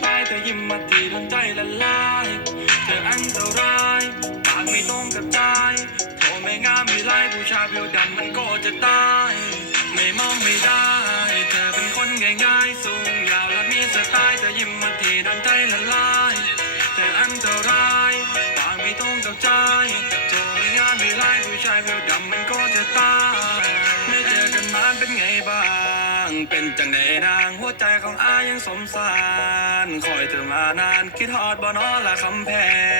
ไตล์เธอยิ้มมาทีโดนใจละลายเธออันตรายปากไม่ตรงกับใจโทรไม่งามไม่ไล่ผู้ชายผิวดำมันก็จะตายไม่มองไม่ได้เธอเป็นคนง่ายๆสูงยาวและมีสไตล์เธอยิ้มมาทีโดนใจละลายเธออันตรายปากไม่ตรงกับใจโทรไม่งามไม่ไล่ผู้ชายผิวดำมันก็จะตายไม่เจอกันนานเป็นไงบ้างเป็นจังใดนางหัวใจของอายังสมสารคอยเธอมานานคิดฮอดบ่นอละคำแพ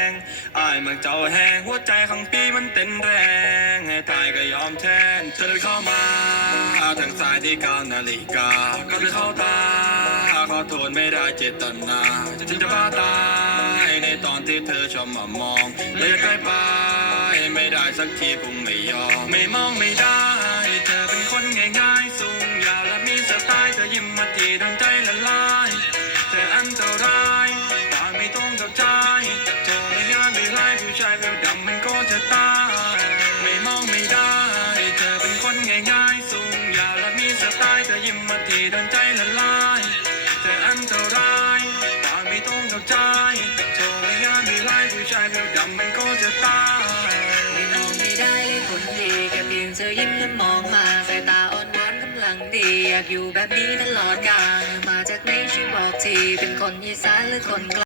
งอายมักเจ้าแหงหัวใจของพี่มันเต้นแรงให้ตายก็ยอมแทนเธอเข้ามาทางสายที่9 นาฬิกาก็เลยเข้าตาขอโทษไม่ได้เจตนาฉันจะบ้าตายในตอนที่เธอชอบมามองเลยใกล้ไปไม่ได้สักทีคงไม่ยอมไม่มองไม่ได้เธอเป็นคนง่ายๆสูงยาวและมีสไตล์เธอยิ้มมาทีโดนใจละลายเธออันตรายปากไม่ตรงกับใจโจไม่งานไม่ไล่ผู้ชายผิวดำมันก็จะตายไม่มองไม่ได้เธอเป็นคนง่ายๆสูงยาวและมีสไตล์เธอยิ้มมาทีโดนใจละลายเธออันตรายปากไม่ตรงกับใจโจไม่งานไม่ไล่ผู้ชายผิวดำมันก็จะตายไม่มองไม่ได้เลยคนดีแค่เพียงเธอยิ้มและมองมาสายตาอ่อนหวานกำลังดีอยากอยู่แบบนี้ตลอดกาลมาจากไหนช่วยบอกทีเป็นคนอีสานหรือคนกลาง